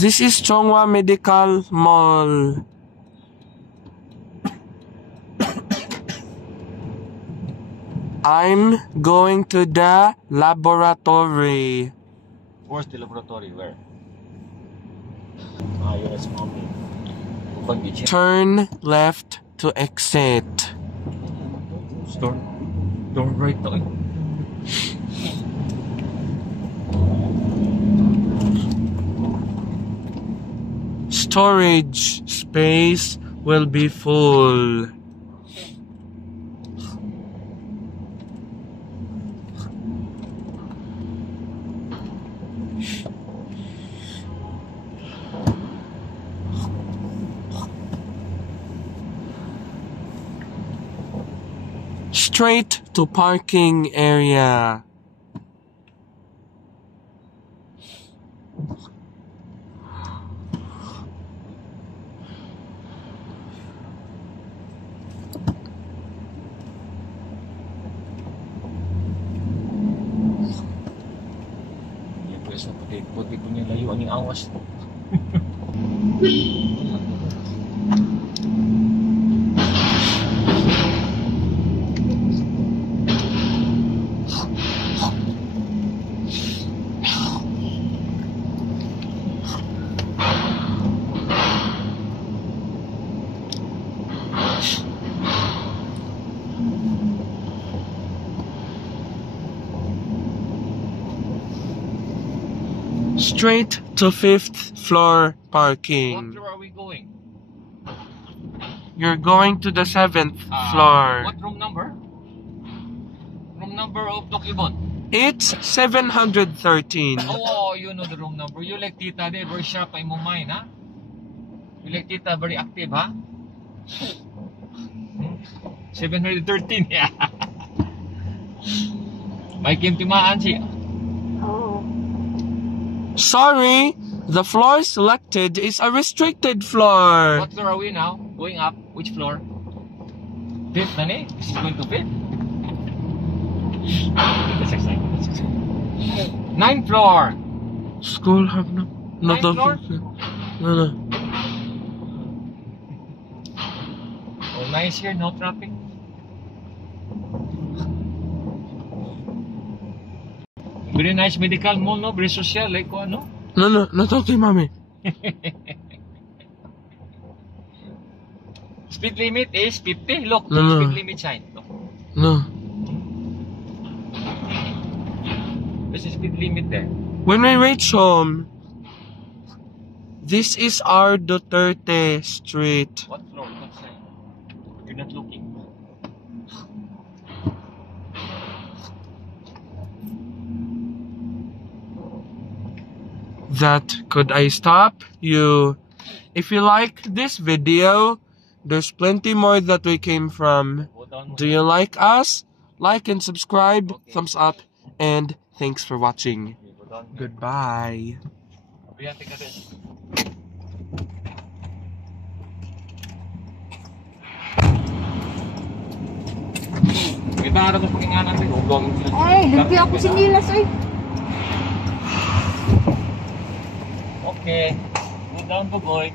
This is Chonghua Medical Mall. I'm going to the laboratory. Where's the laboratory? Where? Ah, yes, mommy. Turn left to exit. Door right to. Storage space will be full. Straight to parking area. Pwede po niya layo ang awas. Straight to 5th floor parking. What floor are we going? You're going to the 7th floor. What room number? Room number of Dokibon? It's 713. Oh, you know the room number. You like Tita, they very sharp in my mind, huh? You like Tita, very active, huh? 713, yeah. May kimtimaan siya. Sorry, the floor selected is a restricted floor. What floor are we now? Going up? Which floor? 5th, nani? This is going to 5th? That's exciting. That's exciting. 9th floor. School have no. Ninth floor? No. Oh, nice here, no traffic. Very nice medical mall, no? Very social, like ano? No, not okay, mommy. Speed limit is 50. Look, No. speed limit sign. Look. No. There's a speed limit there. When we reach home, this is our Duterte Street. What floor? What sign? You're not looking. That could I stop you? If you like this video, There's plenty more that we came from. Go down mo. Do you like us? Like and subscribe, thumbs up, and thanks for watching. Okay, go down mo. Goodbye. Abiyante ka din. Kita harap mo pakinganan din. Huwag sila. Ay, lumpi ako sinilas, oy. Okay. Go down po, boy.